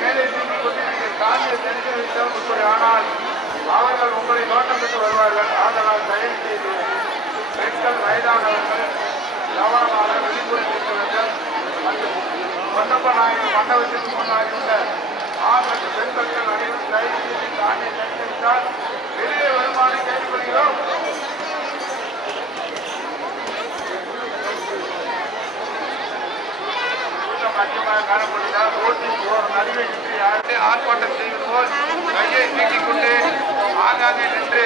மேலே தூக்கி கொண்டு நீங்கள் சாமியை தரிசனம் வைத்தால் உட்பட. ஆனால் அவர்கள் உங்களை நோட்டம் பெற்று வருவார்கள். ஆதலால் தயவு செய்து பெண்கள், வயதானவர்கள் கவனமாக வெளிப்புறம் இருக்கிறவர்கள் பொன்னப்ப நாயகர் மண்டபத்திற்கு முன்னாடி உள்ள ஆண்கள் பெண்கள் அனைவரும் தயவு செய்து சாமியை தரிசனித்தால் வெளியே வருமானு கேட்டுக்கொள்கிறோம். அதிகமாக காணப்படுகிறார். ரோட்டில் ஒரு நடுவே நின்று யாருமே ஆர்ப்பாட்டம் செய்வது போல் கையை நீக்கிக் கொண்டு ஆங்காங்கே நின்று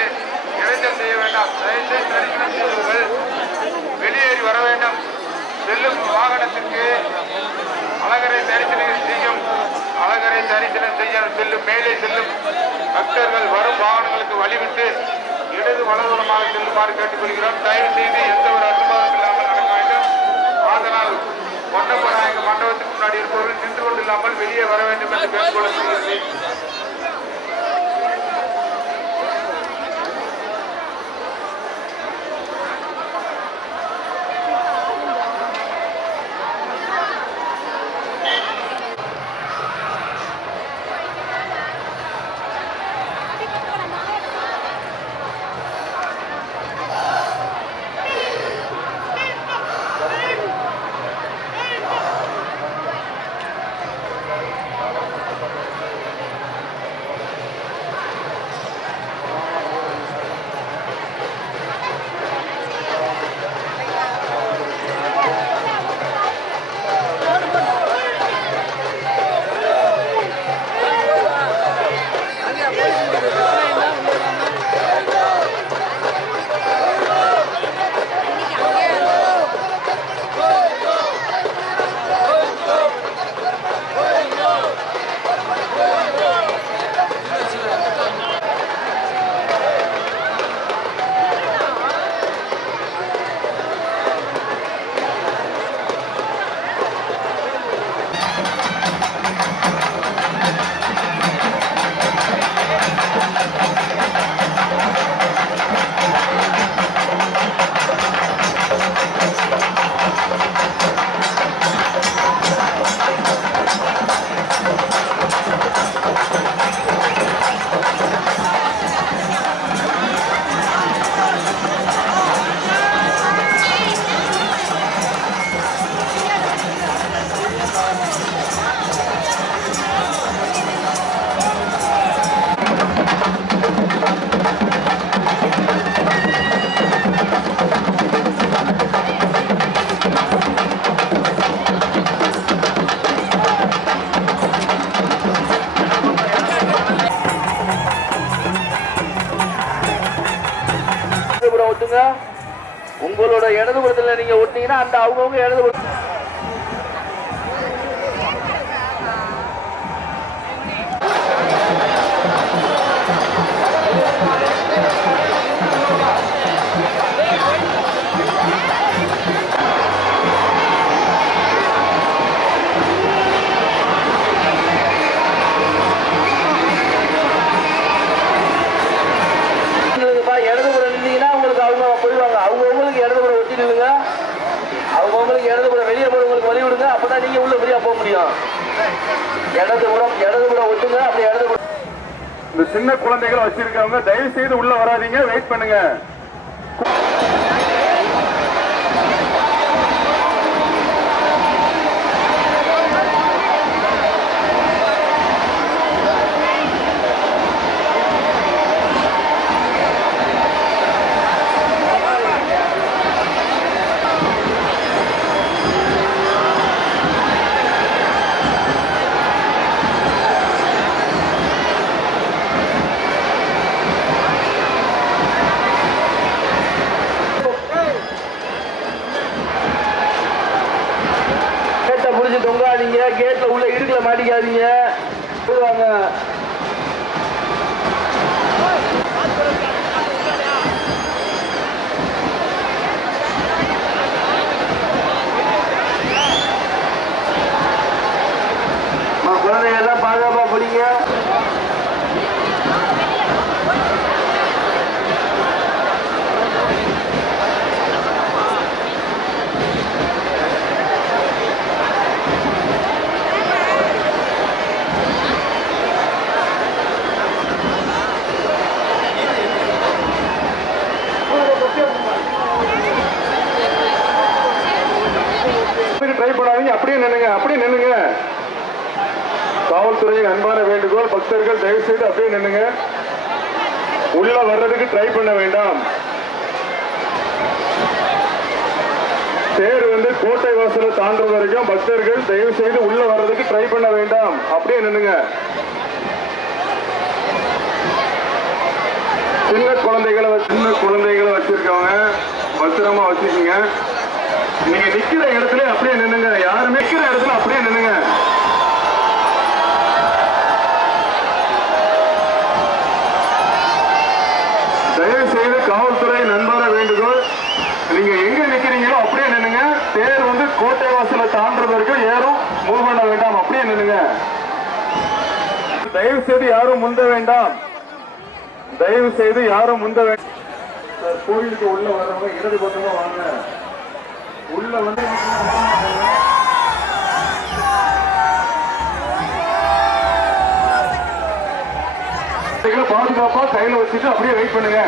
இடைஞ்சல் செய்ய வேண்டாம். தயவுசெய்து தரிசனம் செய்தவர்கள் வெளியேறி வர வேண்டும். செல்லும் வாகனத்திற்கு அழகரை தரிசனம் செய்ய செல்லும் மேலே செல்லும் பக்தர்கள் வரும் வாகனங்களுக்கு வழிவிட்டு இடது வலதுபுறமாக செல்லுமாறு கேட்டுக்கொள்கிறோம். தயவு செய்து எந்த ஒரு அசம்பாதம் இல்லாமல் நடக்க வேண்டும். ஆதலால் பொன்னப்ப நாயகர் மண்டபத்துக்கு முன்னாடி இருப்பவர்கள் நின்று கொண்டில்லாமல் வெளியே வர வேண்டும் என்று கேட்டுக்கொள்ளப்படுகிறது. உங்களோட இடதுபுறத்தில் நீங்க ஒட்டினீங்கன்னா அந்த அவங்கவுங்க இடதுபுறம் இடதுபுறம் நின்றீங்கன்னா உங்களுக்கு அவங்க போயிடுவாங்க. அவங்கவுங்களுக்கு இடதுபுறம் ஒட்டிடுங்க. அவங்கவுங்களுக்கு இடதுபுறம் வெளியே போறவங்களுக்கு வழி விடுங்க. அப்பதான் நீங்க உள்ள வெளியே போக முடியும். இடதுபுறம் ஒட்டுங்க. அப்படி இடதுபுறம் இந்த சின்ன குழந்தைகளை வச்சிருக்கவங்க தயவு செய்து உள்ள வராதீங்க. வெயிட் பண்ணுங்க. தொங்காதீங்க. கேட்ல உள்ள இடுக்கல மாட்டிக்காதீங்க. போடுவாங்க. குழந்தைங்க எல்லாம் பாதுகாப்பா படிங்க. அப்படியே நின்னுங்க. காவல்துறையின் அன்பான வேண்டுகோள், பக்தர்கள் தயவு செய்து அப்படியே நின்னுங்க. உள்ள வர்றதுக்கு ட்ரை பண்ண வேண்டாம். தேர் கோட்டை வாசலை தாண்டது வரைக்கும் பக்தர்கள் தயவு செய்து உள்ள வர்றதுக்கு ட்ரை பண்ண வேண்டாம். அப்படியே நின்னுங்க. சின்ன குழந்தைகளை வச்சிருக்கவங்க பத்திரமா வச்சுக்கீங்க. நீங்க நிக்கிற இடத்துல அப்படியே நின்னுங்க. யாருமே நிக்கிற இடத்துல அப்படியே நின்னுங்க. தயவு செய்து காவல்துறை நண்பர வேண்டுகோள், நீங்க எங்க நிக்கிறீங்களோ அப்படியே நின்னுங்க. தேர் கோட்டை வாசலை தாண்டது வரைக்கும் யாரும் மூவ் பண்ண வேண்டாம். அப்படியே நின்னுங்க. தயவு செய்து யாரும் முந்த வேண்டாம். தயவு செய்து யாரும் முந்த வேண்டாம். கோயிலுக்கு உள்ள வர்றவங்க இடது பக்கமா வாங்க. உள்ள பாதுகாப்பா கையில வச்சுட்டு அப்படியே வெயிட் பண்ணுங்க.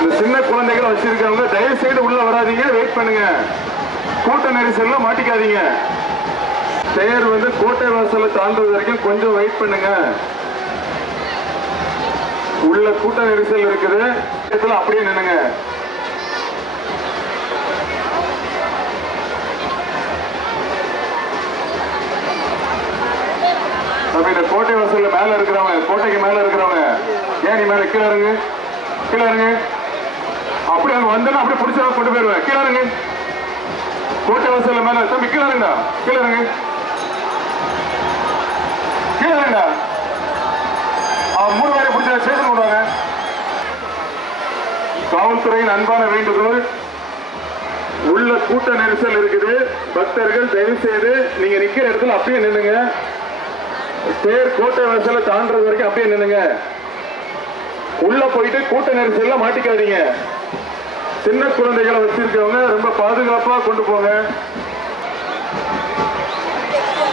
இந்த சின்ன குழந்தைகளை வச்சிருக்கவங்க தயவு செய்து உள்ள வராதீங்க. வெயிட் பண்ணுங்க. கூட்ட நெரிசல்ல மாட்டிக்காதீங்க. தேர் கோட்டை வாசலை தாண்டது வரைக்கும் கொஞ்சம் வெயிட் பண்ணுங்க. உள்ள கூட்ட நெரிசல் இருக்குது. அப்படியே நின்னுங்க. இந்த கோட்டை வாசல்ல மேல இருக்கிறவங்க, கோட்டைக்கு மேல இருக்கிறவங்க, ஏன் நீ மேல கீழே இருங்க, கீழே இருங்க. அப்படி அங்க வந்தா அப்படியே பிடிச்சா கொண்டு போயிருவேன். கீழே இருங்க. கோட்டை வாசல்ல மேல தம்பி கீழே இருங்கடா, கீழே இருங்க, கீழே இருங்கடா. மூணு பேரை பிடிச்ச ஸ்டேஷன் கொண்டாங்க. காவல்துறையின் அன்பான வேண்டுகோள், உள்ள கூட்ட நெரிசல் இருக்குது. பக்தர்கள் தயவு செய்து நீங்க நிக்கிற இடத்துல அப்படியே நின்னுங்க. தேர் கோட்டை வாசலை தாண்டது வரைக்கும் அப்படியே நின்னுங்க. உள்ள போயிட்டு கூட்ட நெரிசல்ல மாட்டிக்காதீங்க. சின்ன குழந்தைகளை வச்சிருக்கவங்க ரொம்ப பாதுகாப்பா கொண்டு போங்க.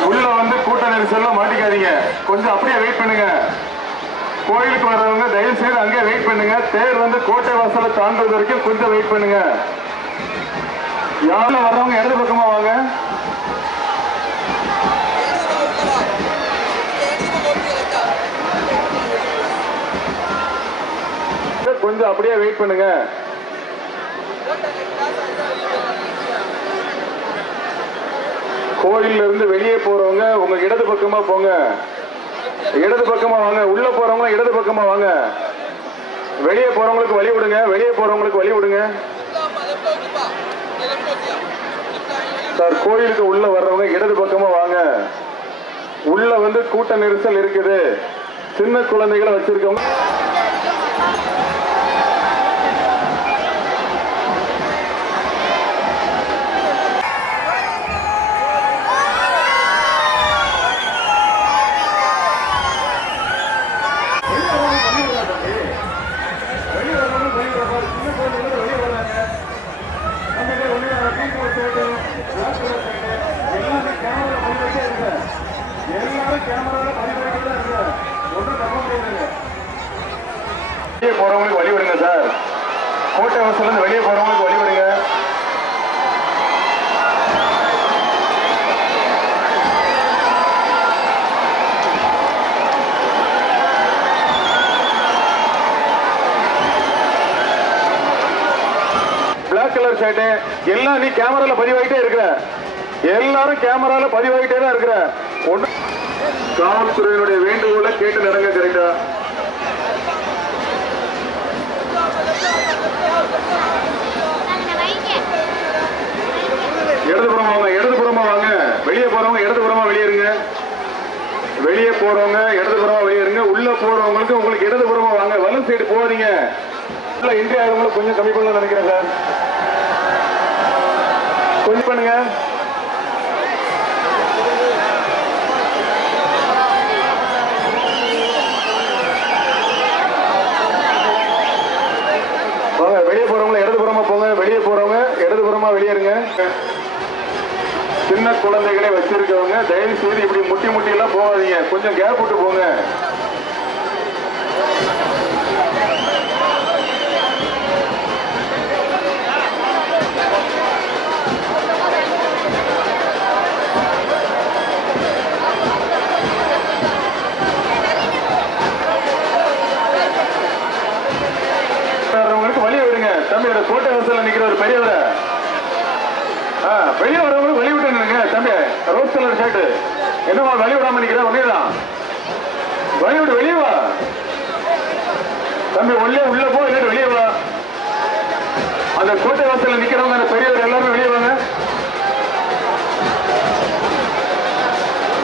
உள்ள கூட்ட நெரிசல்ல மாட்டிக்காதீங்க. கொஞ்சம் அப்படியே வெயிட் பண்ணுங்க. கோயிலுக்கு வர்றவங்க தயவு செய்து அங்கே வெயிட் பண்ணுங்க. தேர் கோட்டை வாசலை தாண்டது வரைக்கும் கொஞ்சம் வெயிட் பண்ணுங்க. யாருல வர்றவங்க இடது பக்கமா வாங்க. கொஞ்சம் அப்படியே வெயிட் பண்ணுங்க. கோயில்ல இருந்து வெளியே போறவங்க உங்க இடது பக்கமா போங்க. இடது பக்கமா வாங்க. உள்ள போறவங்க இடது பக்கமா வாங்க. வெளியே போறவங்களுக்கு வழி விடுங்க. வெளியே போறவங்களுக்கு வழி விடுங்க. சார், கோயிலுக்கு உள்ள வர்றவங்க இடது பக்கமா வாங்க. உள்ள கூட்ட நெரிசல் இருக்குது. சின்ன குழந்தைகளை வச்சிருக்கவங்க வெளியே போறவங்களுக்கு வழி விடுங்க. சார், கோட்டை வாசல்ல இருந்து வெளியே போறவங்களுக்கு வழி விடுங்க. பிளாக் கலர் ஷர்ட் எல்லாம் நீ கேமரால பதிவாயிட்டே இருக்கிற. எல்லாரும் கேமரால பதிவாயிட்டே தான் இருக்கிற. காவல்துறையினுடைய வேண்டுகோளை கேட்டு நடங்க. கரெக்டா? இடதுபுறமா வாங்க. இடதுபுறமா வாங்க. வெளியே போறவங்க இடதுபுறமா வெளியேறுங்க. வெளியே போறவங்க இடதுபுறமா வெளியேறுங்க. உள்ள போறவங்களுக்கு உங்களுக்கு இடதுபுறமா வாங்க. வலது சைடு போறீங்க. இந்தியா ஆளுங்களை கொஞ்சம் கம்மி பண்ண நினைக்கிறேன் சார். கொஞ்சம் பண்ணுங்க. வெளியே போறவங்க இடதுபுறமா போங்க. வெளியே போறவங்க இடதுபுறமா வெளியேறுங்க. சின்ன குழந்தைகளை வச்சிருக்கவங்க தயவு செய்து இப்படி முட்டி எல்லாம் போகாதீங்க. கொஞ்சம் கேப் விட்டு போங்க. தலைவர் பெரியவர். வெளியே வரவங்களுக்கு வழி விட்டு தம்பி. ரோஸ் கலர் ஷர்ட் என்னவா வழி விடாம நிக்கிற? ஒன்னேதான் வழி விட்டு வெளியே வா தம்பி. உள்ளே உள்ள போ, இல்லாட்டி வெளியே வா. அந்த கோட்டை வாசல்ல நிக்கிறவங்க அந்த பெரியவர் எல்லாருமே வெளியே வாங்க.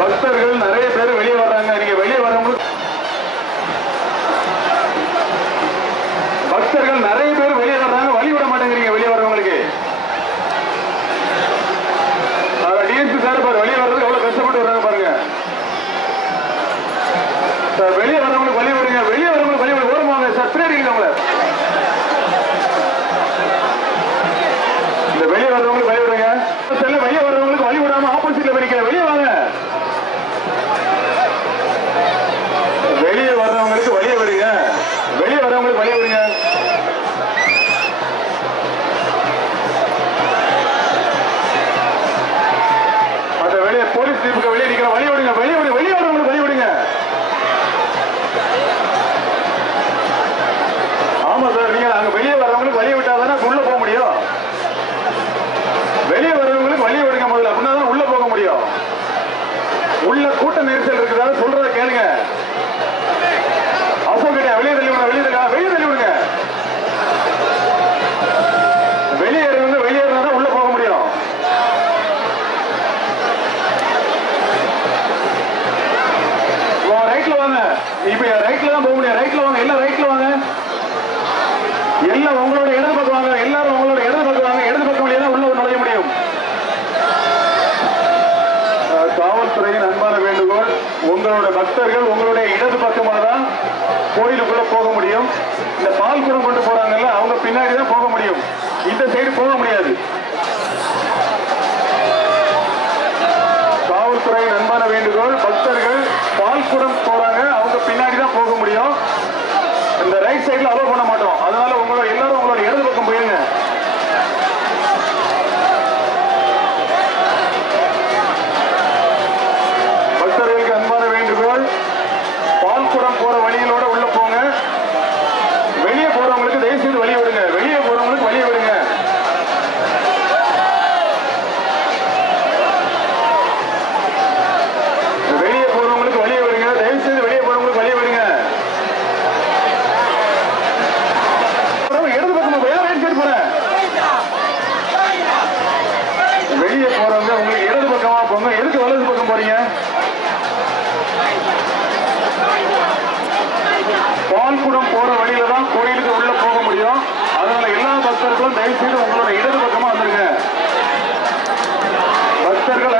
பக்தர்கள் நிறைய பேர் வெளியே வர்றாங்க. நீங்க வெளியே வரவங்களுக்கு பக்தர்கள் நிறைய பேர் வெளியே வர்றாங்க. வழி விட மாட்டேங்கிறீங்க வெளியே வர்றவங்களுக்கு. டிஎஸ்பி சார் பாரு வெளியே வர்றதுக்கு எவ்வளவு கஷ்டப்பட்டு வர்றாங்க பாருங்க. வெளியே வரவங்களுக்கு வழி விடுங்க. வெளியே வரவங்களுக்கு வழி விடுங்க. ஓரமாங்க சார், பின்னாடி அவங்கள இந்த வெளியே வர்றவங்களுக்கு வழி விடுங்க. வெளியே வர்றவங்களுக்கு வழி விடாம ஆப்போசிட்ல போய் வெளியே வாங்க. வெளியே வர்றவங்களுக்கு வழியை விடுங்க. வெளியே வர்றவங்களுக்கு வழியை விடுங்க. அந்த வெளியே போலீஸ் ஜீப்புக்கு வெளியே நிக்கிற வழி விடுங்க. வெளியே விடுங்க. வெளியே வரவங்களுக்கு வழி விடுங்க. ஆமா சார், நீங்க அங்க வெளியே வர்றவங்களுக்கு வழி விட்டாதானே உள்ள போக முடியும். வெளியே வர்றவங்களுக்கு வழி விடுங்க முதல்ல, அப்படின்னா தான் உள்ள போக முடியும். உள்ள கூட்ட நெரிசல் இருக்குதா சொல்றத கேளுங்க. வெளியே தள்ளி விடுங்க. வெளியே தள்ளி விடுங்க. வெளியேறவங்க வெளியேறினா உள்ள போக முடியும். ரைட்ல வாங்க. இப்ப ரைட்ல தான் போக முடியும். ரைட்ல வாங்க. எல்லாம் ரைட்ல வாங்க. எல்லாம் உங்களோட இடது பக்கம் வாங்க. எல்லாரும் உங்களோட இடது பக்கம் வாங்க. இடது பக்கம் வழியா தான் உள்ள நுழைய முடியும். காவல்துறையின் அன்பான வேண்டுகோள், உங்களோட பக்தர்கள் உங்களுடைய இடது பக்கமாக தான் கோயிலுக்குள்ள போக முடியும். இந்த பால் குடம் கொண்டு போறாங்கல்ல, அவங்க பின்னாடி தான் போக முடியும். இந்த சைடு போக முடியாது. காவல்துறையின் அன்பான வேண்டுகோள், பக்தர்கள் பால் குடம் போறாங்க, அவங்க பின்னாடி தான் போக முடியும். இந்த ரைட் சைடுல அலோவ் பண்ண மாட்டோம். அதனால உங்களோட எல்லாரும் உங்களோட இடது பக்கம் போயிருங்க. பக்தர்களுக்கு அன்பான வேண்டுகோள், பால் குடம் போற வழிகளோட உள்ள போங்க. வெளியே போறவங்களுக்கு தயவு செய்து வழி விடுங்க. வெளியே போறவங்களுக்கு வழி விடுங்க. வெளியே போறவங்களுக்கு வழி விடுங்க. தயவு செய்து வெளியே போறவங்களுக்கு வழி விடுங்க. இடது பக்கம் போறேன். வெளியே போறவங்க உங்களுக்கு இடது பக்கமா போங்க. எதுக்கு வலது பக்கம் போறீங்க? பால்குடம் போற வழியில தான் கோயிலுக்கு உள்ள போக முடியும். அதனால எல்லா பக்தர்களும் தயவு செய்து உங்களோட இடது பக்கமா வந்துருங்க. பக்தர்கள்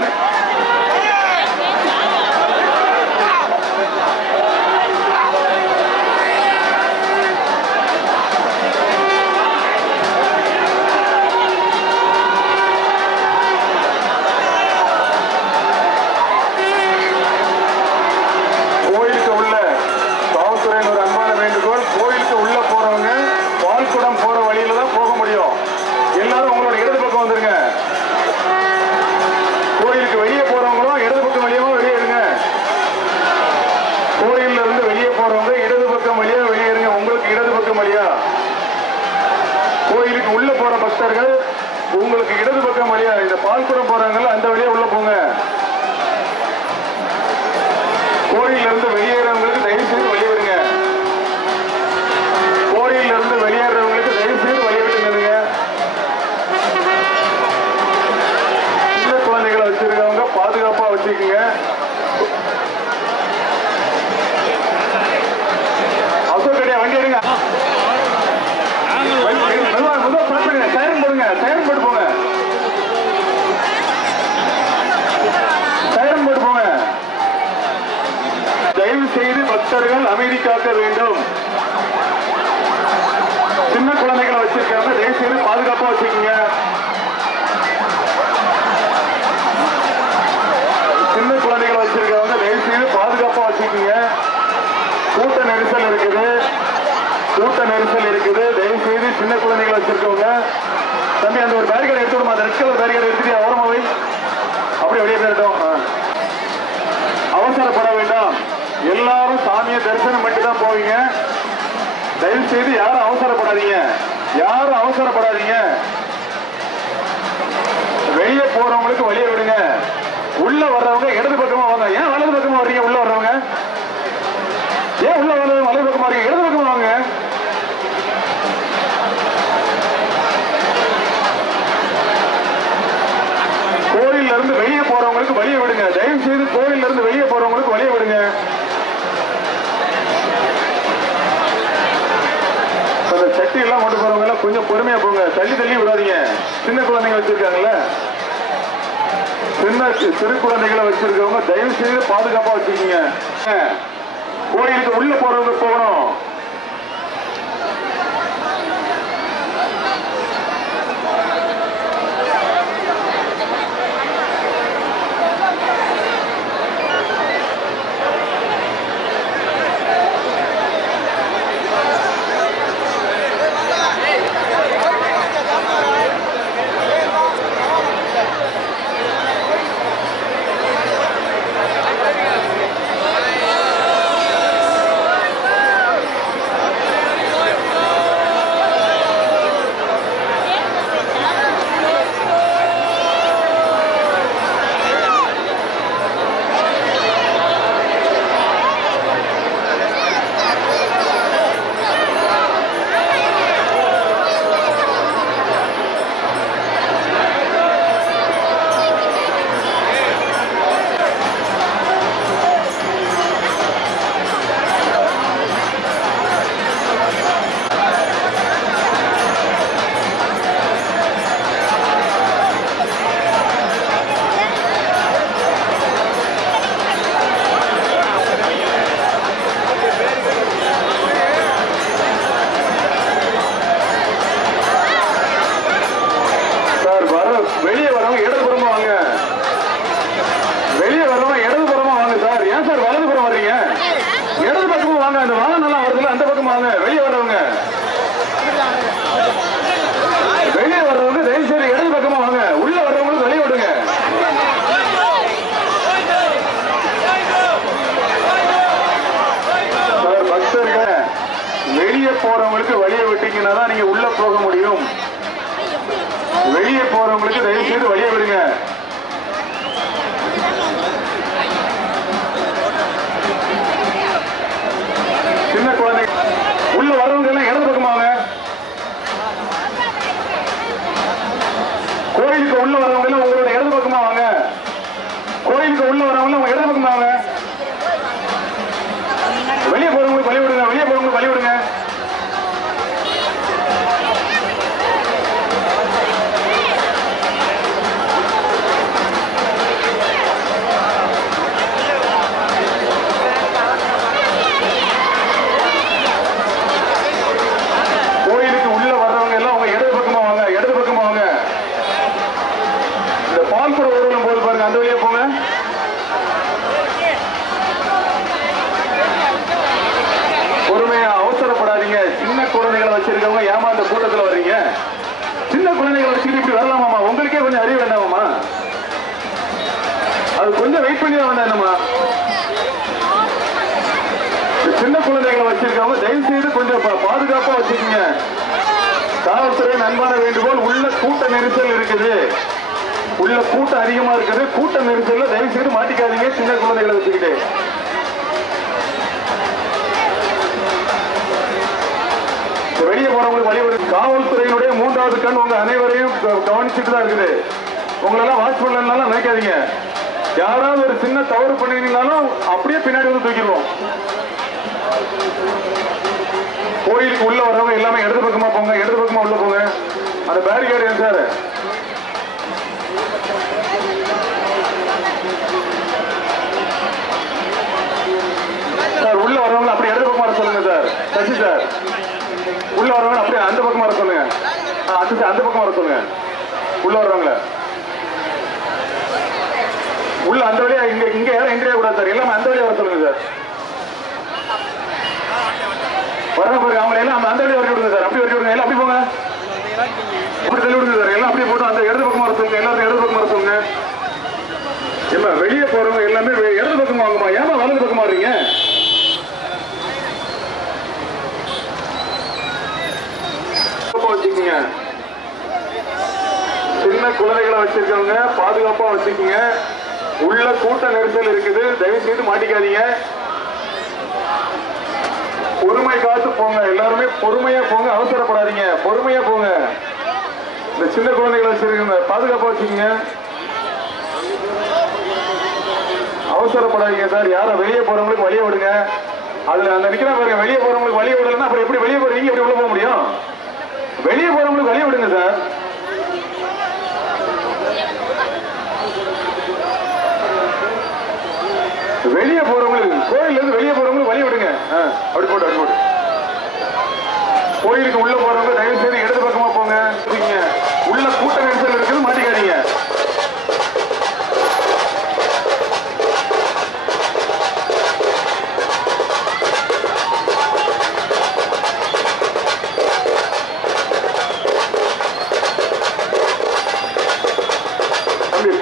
கோயிலுக்கு உள்ள காவல்துறையின் ஒரு அன்பான வேண்டுகோள், கோயிலுக்கு உள்ள போறவங்க பால்குடம் போற வழியில தான் போக முடியும். எல்லாரும் உங்களோட இடது பக்கம் வந்துருங்க. கோயிலுக்கு வெளியே போறவங்களும் இடது பக்கம் வழியா வெளியேறுங்க. கோயில்ல இருந்து வெளியே போறவங்க இடது பக்கம் வழியா வெளியேறுங்க. உங்களுக்கு இடது பக்கம் வழியா. கோயிலுக்கு உள்ள போற பக்தர்கள் உங்களுக்கு இடது பக்கம் வழியா, இந்த பால்குடம் போறாங்கல்ல அந்த வழியா உள்ள போங்க. கோயில்ல இருந்து வெளியேறவங்களுக்கு தயவு செய்து வழி விடுங்க. கோயில்ல இருந்து வெளியேறவங்களுக்கு தயவு செய்து வழி விட்டு நிறுங்க. சின்ன குழந்தைகளை வச்சிருக்கவங்க பாதுகாப்பா வச்சுக்கோங்க. அசோக் கடையா வண்டி எடுங்க. முதல் பார்த்துங்க. சைரன் போடுங்க. சைரன் போட்டு போங்க. சைரன் போட்டு போங்க. தயவு செய்து பக்தர்கள் அமைதி காக்க வேண்டும். சின்ன குழந்தைகளை வச்சிருக்காங்க, தயவு செய்து பாதுகாப்பா வச்சுக்கோங்க. சின்ன குழந்தைகளை வச்சிருக்கவங்க தயவு செய்து பாதுகாப்பா வச்சுக்கோங்க. கூட்ட நெரிசல் இருக்குது. தயவு செய்து சின்ன குழந்தைகளை வச்சிருக்கவங்க தம்பி அந்த ஒரு பேரிகேட் எடுத்து விடுமா. அந்த ரெட் கலர் பேரிகேட் எடுத்துட்டு ஓரமா போய் அப்படியே வெளியே போயிட்டோம். அவசரப்பட வேண்டாம். எல்லாரும் சாமியை தரிசனம் பண்ணிட்டு தான் போவீங்க. தயவு செய்து யாரும் அவசரப்படாதீங்க. வெளியே போறவங்களுக்கு வழியை விடுங்க. உள்ள வர்றவங்க இடது பக்கமா வாங்க. ஏன் வலது பக்கமா வர்றீங்க? உள்ள வர்றவங்க ஏன் உள்ள வர்றவங்க வலது பக்கமா வரீங்க? இடது பக்கமா வாங்க. கோயில்ல இருந்து வெளியே போறவங்களுக்கு வழியை விடுங்க. தயவு செய்து கோயில்ல இருந்து வெளியே போறவங்களுக்கு வழியை விடுங்க. அந்த சட்டி எல்லாம் கொண்டு போறவங்க எல்லாம் கொஞ்சம் பொறுமையா போங்க. தள்ளி தள்ளி விடாதீங்க. சின்ன குழந்தைங்க வச்சிருக்காங்கல்ல, சிறு குழந்தைகளை வச்சிருக்கவங்க தயவு செய்து பாதுகாப்பா வச்சிருக்கீங்க. கோயிலுக்கு உள்ள போறவங்க போகணும். வெளியே வரவங்க இடதுபுறமா வாங்க. வெளியே வரவங்க இடதுபுறமா வாங்க சார். ஏன் சார் வலதுபுறம் வர்றீங்க? இடது பக்கமா வாங்க. அந்த வாகனம் எல்லாம் வருதுல, அந்த பக்கம் வாங்க. வெளியே வர்றவங்க வெளியே வர்றவங்க தயவு செய்து இடது பக்கமா வாங்க. உள்ள வர்றவங்களுக்கு வெளியே விடுங்க. சார் பக்தர்கள் வெளியே போறவங்களுக்கு வழியை விட்டீங்கன்னா தான் நீங்க உள்ள போக முடியும். வெளியே போறவங்களுக்கு தயவு செய்து வழியை விடுங்க. சின்ன குழந்தை உள்ள வரவங்க எல்லாம் இடது பக்கமாக. கோயிலுக்கு உள்ள வரவங்க எல்லாம் உங்களோட இடது பக்கமா வாங்க. கோயிலுக்கு உள்ள வரவங்க உங்க இடது பக்கமா வாங்க. வெளியே போறவங்களுக்கு வழி விடுங்க. வெளியே போறவங்களுக்கு வழி விடுங்க. அந்த வழியா போங்க. பொறுமையா அவசரப்படாதீங்க. சின்ன குழந்தைகளை வச்சிருக்கவங்க ஏமா அந்த கூட்டத்தில் வர்றீங்க? சின்ன குழந்தைகளை வச்சுட்டு இப்படி வரலாமாமா? உங்களுக்கே கொஞ்சம் அறிவு வேண்டாமா? அது கொஞ்சம் வெயிட் பண்ணி தான் வேண்டாமா? சின்ன குழந்தைகளை வச்சிருக்கவங்க தயவு செய்து கொஞ்சம் பாதுகாப்பா வச்சுக்கோங்க. காவல்துறை அன்பான வேண்டுகோள். உள்ள கூட்ட நெரிசல் இருக்குது. உள்ள கூட்டம் அதிகமா இருக்குது. கூட்ட நெரிசல்ல தயவு செய்து மாட்டிக்காதீங்க. சின்ன குழந்தைகளை வச்சுக்கிட்டு வெளியே போறவங்களுக்கு வழிவிடு. காவல்துறையினுடைய மூன்றாவது கண் உங்க அனைவரையும் கவனிச்சுட்டு தான் இருக்குது. உங்களெல்லாம் வாட்ச் பண்ணலனாலும் நினைக்காதீங்க. யாராவது ஒரு சின்ன தவறு பண்ணிருந்தாலும் அப்படியே பின்னாடி வந்து தூக்கிடுவோம். கோயிலுக்கு உள்ள வர்றவங்க எல்லாமே இடது பக்கமா போங்க. இடது பக்கமா உள்ள போங்க. அந்த பேரிகேட் ஏன் சார்? சார் உள்ள வரவங்க அப்படி இடது பக்கமா வர சொல்லுங்க சார். சசி சார் உள்ள வரவங்க அப்படியே அந்த பக்கமா வர சொல்லுங்க. அந்த பக்கம் வர சொல்லுங்க. உள்ள வர்றவங்கள உள்ள அந்த வழியா இங்க யாரும் என்ட்ரி ஆகக்கூடாது சார். எல்லாமே அந்த வழியா வர சொல்லுங்க சார். வர பாருங்க அவங்க எல்லாம் அந்த வழியா வரைக்கும் விடுங்க சார். அப்படி வரைக்கும் விடுங்க. எல்லாம் அப்படி போங்க. அப்படி தள்ளி விடுங்க சார். எல்லாம் அப்படியே போட்டு அந்த இடது பக்கம் வர சொல்லுங்க. எல்லாரும் இடது பக்கம் வர சொல்லுங்க. ஏமா வெளியே போறவங்க எல்லாமே இடது பக்கம் வாங்குமா? ஏமா வலது பக்கம் மாறீங்க? வச்சுக்கீங்க. சின்ன சின்ன குழந்தைகளை வச்சிருக்கவங்க பாதுகாப்பா வச்சுக்கோங்க. உள்ள கூட்ட நெரிசல் இருக்குது, தயவு செய்து மாட்டிக்காதீங்க. பொறுமை காத்து போங்க, எல்லாருமே பொறுமையா போங்க, அவசரப்படாதீங்க, பொறுமையா போங்க. இந்த சின்ன குழந்தைகளை வச்சிருக்கவங்க பாதுகாப்பா வச்சுக்கோங்க, அவசரப்படாதீங்க சார். யாரும் வெளியே போறவங்களுக்கு வழியை விடுங்க. அதுல அந்த நிக்கிற பாருங்க, வெளியே போறவங்களுக்கு வழியை விடலன்னா அப்புறம் எப்படி வெளியே போறீங்க, எப்படி உள்ள போக முடியும்? வெளியே போறவங்களுக்கு வழியை விடுங்க சார். வெளியே போறவங்களுக்கு, கோயில இருந்து வெளியே போறவங்களுக்கு வழி விடுங்க. அப்படி போட்டு அப்படி போட்டு. கோயிலுக்கு உள்ள போறவங்க தயவு செய்து இடது பக்கமா போங்க. உள்ள கூட்ட நெரிசல் இருக்குது, மாட்டிக்காதீங்க.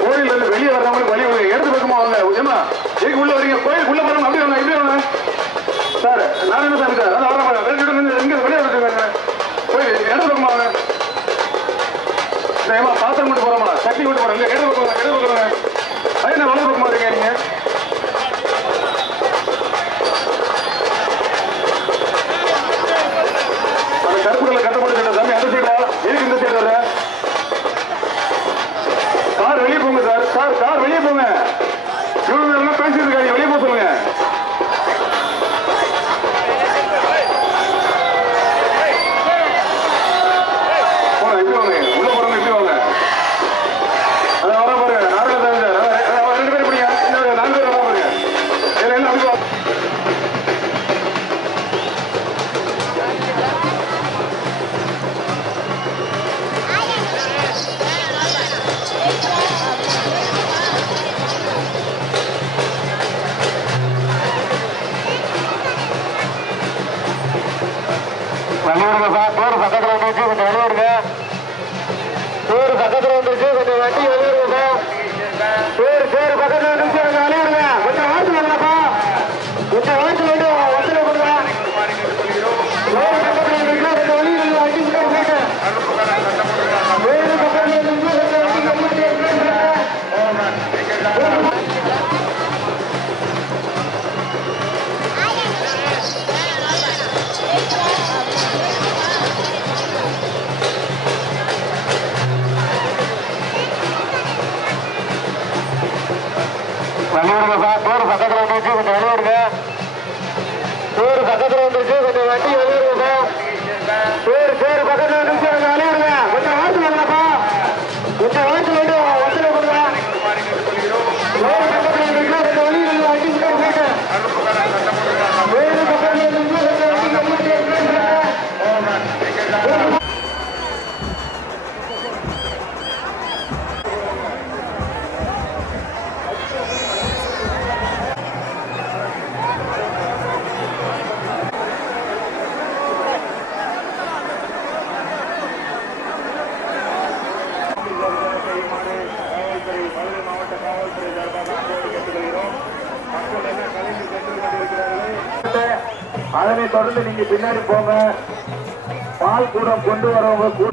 கோயில இருந்து வெளியே வர்றவங்களுக்கு வழி விடுங்க, இடது பக்கமா வாங்க. ஏமா எதுக்கு உள்ள வரீங்க? கோயிலுக்கு உள்ள போறவங்க அப்படி வாங்க, இப்படி வாங்க சார். நான் என்ன சார் சார் இங்க வெளியே வந்துருக்காங்க. கோயில் இடது பக்கமா வாங்க. ஏமா பாத்திரம் கொண்டு போறோமா, சட்டி கொண்டு போறோம், இடது பக்கம் வாங்க, இடது பக்கம் வாங்க. அது என்ன வலது பக்கமா இருக்கீங்க நீங்க? அந்த கருப்புகளை கட்டப்பட்டு சாமி அந்த சைடா, எதுக்கு இந்த சைடு வர? கார் வெளியே போங்க சார். சார் கார் வெளியே போங்க. இவங்க பேசிட்டு இருக்காங்க, வெளியே போக சொல்லுங்க. போங்க, இப்படி வாங்க. உள்ள போறவங்க இப்படி வாங்க. அதான் வர பாருங்க, நாராயண சார் 2 பேர் பிடிங்க, 4 பேர் வர பாருங்க. எல்லாம் அப்படி வாங்க. டோர் பக்கத்தில் வந்துச்சு, கொஞ்சம் வெளியிடுங்க. டோர் பக்கத்தில் வந்துச்சு, கொஞ்சம் வண்டி வெளியிடுங்க. டோர் பக்கத்தில் வந்துச்சு, கொஞ்சம் வெளியிடுங்க. கொஞ்சம் வாய்ப்பு வரலப்பா, கொஞ்சம் வாய்ப்பு வந்து வசதி கொடுங்க. டோர் பக்கத்தில் வந்துச்சு, கொஞ்சம் வெளியிடுங்க. வண்டி முன்னாடி போயிட்டு டோர் பக்கத்தில் வந்துச்சு, கொஞ்சம் வண்டி கம்மிட்டு டோர் பக்கத்தில் வந்துச்சு, கொஞ்சம் வெளியிடுங்க. டோர் பக்கத்தில் வந்துச்சு, கொஞ்சம் வண்டி வெளியிடுங்க. டோர் பக்கத்தில் வந்துச்சு, கொஞ்சம் வெளியிடுங்க. கொஞ்சம் வாய்ப்பு வரலப்பா, கொஞ்சம் வாய்ப்பு வந்து வசதி கொடுங்க. டோர் பக்கத்தில் வந்துச்சு, கொஞ்சம் வெளியிடுங்க. வண்டி முன்னாடி போயிட்டு டோர் பக்கத்தில் வந்துச்சு, கொஞ்சம் வண்டி கம்மிட்டு அதனை தொடர்ந்து நீங்க பின்னாடி போங்க. பால் கூடம் கொண்டு வரவங்க கூட